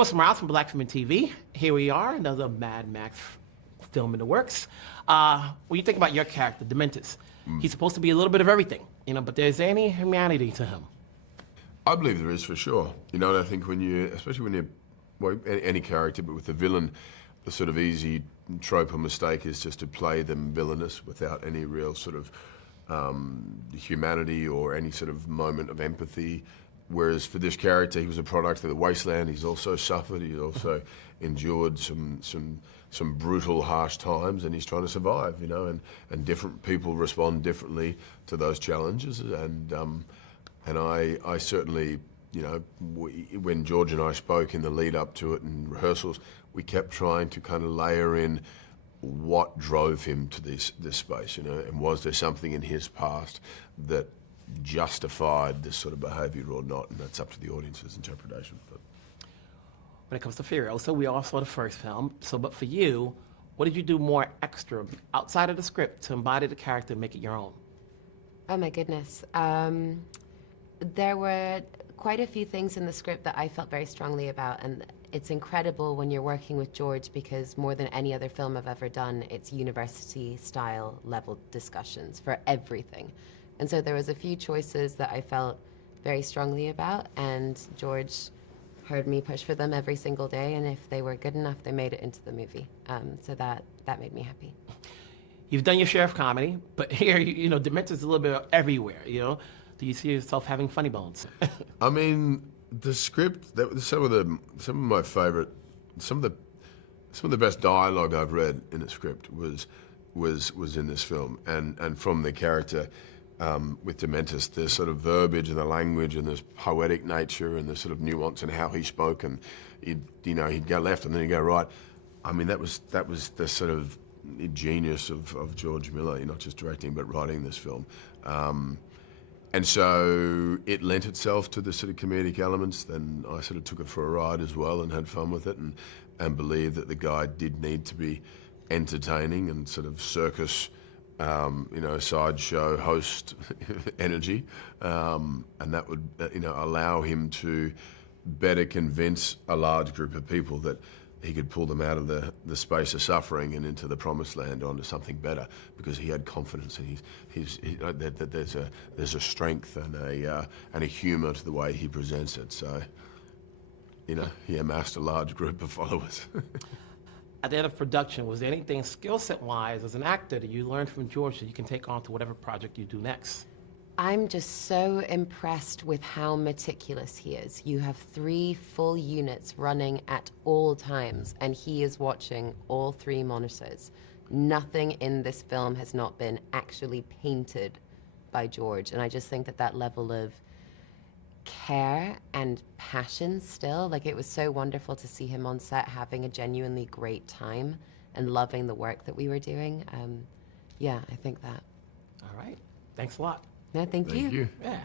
What's Miles from Black Film and TV? Here we are, another Mad Max film in the works. When you think about your character, Dementus, he's supposed to be a little bit of everything, you know, but there's any humanity to him? I believe there is, for sure. You know, and I think when you, especially when you're, well, any character, but with the villain, the sort of easy trope or mistake is just to play them villainous without any real sort of humanity or any sort of moment of empathy. Whereas for this character, he was a product of the Wasteland. He's also suffered. He's also endured some brutal, harsh times, and he's trying to survive. You know, and different people respond differently to those challenges. And I certainly, you know, when George and I spoke in the lead up to it in rehearsals, we kept trying to kind of layer in what drove him to this space. You know, and was there something in his past that justified this sort of behaviour or not, and that's up to the audience's interpretation. But when it comes to Furiosa, we all saw the first film, but for you, what did you do more extra outside of the script to embody the character and make it your own? Oh my goodness. There were quite a few things in the script that I felt very strongly about, and it's incredible when you're working with George because more than any other film I've ever done, it's university-style level discussions for everything. And so there was a few choices that I felt very strongly about, and George heard me push for them every single day, and if they were good enough, they made it into the movie. So that made me happy. You've done your share of comedy, but here, you know, Dementus is a little bit everywhere, you know? Do you see yourself having funny bones? I mean, the script, some of my favourite, some of the best dialogue I've read in a script was in this film, and from the character. With Dementus, the sort of verbiage and the language and this poetic nature and the sort of nuance in how he spoke, and he'd go left and then he'd go right. I mean, that was the sort of genius of George Miller, not just directing but writing this film. And so it lent itself to the sort of comedic elements. Then I sort of took it for a ride as well and had fun with it, and believed that the guy did need to be entertaining and sort of circus. Sideshow host energy, and that would, allow him to better convince a large group of people that he could pull them out of the space of suffering and into the promised land onto something better, because he had confidence and that there's a strength and a humour to the way he presents it. So, he amassed a large group of followers. At the end of production, was there anything skill set wise as an actor that you learned from George that you can take on to whatever project you do next? I'm just so impressed with how meticulous he is. You have 3 full units running at all times, and he is watching all 3 monitors. Nothing in this film has not been actually painted by George, and I just think that level of care and passion still, like, it was so wonderful to see him on set having a genuinely great time and loving the work that we were doing. I think that. All right. Thanks a lot. No, thank you. Thank you. Yeah.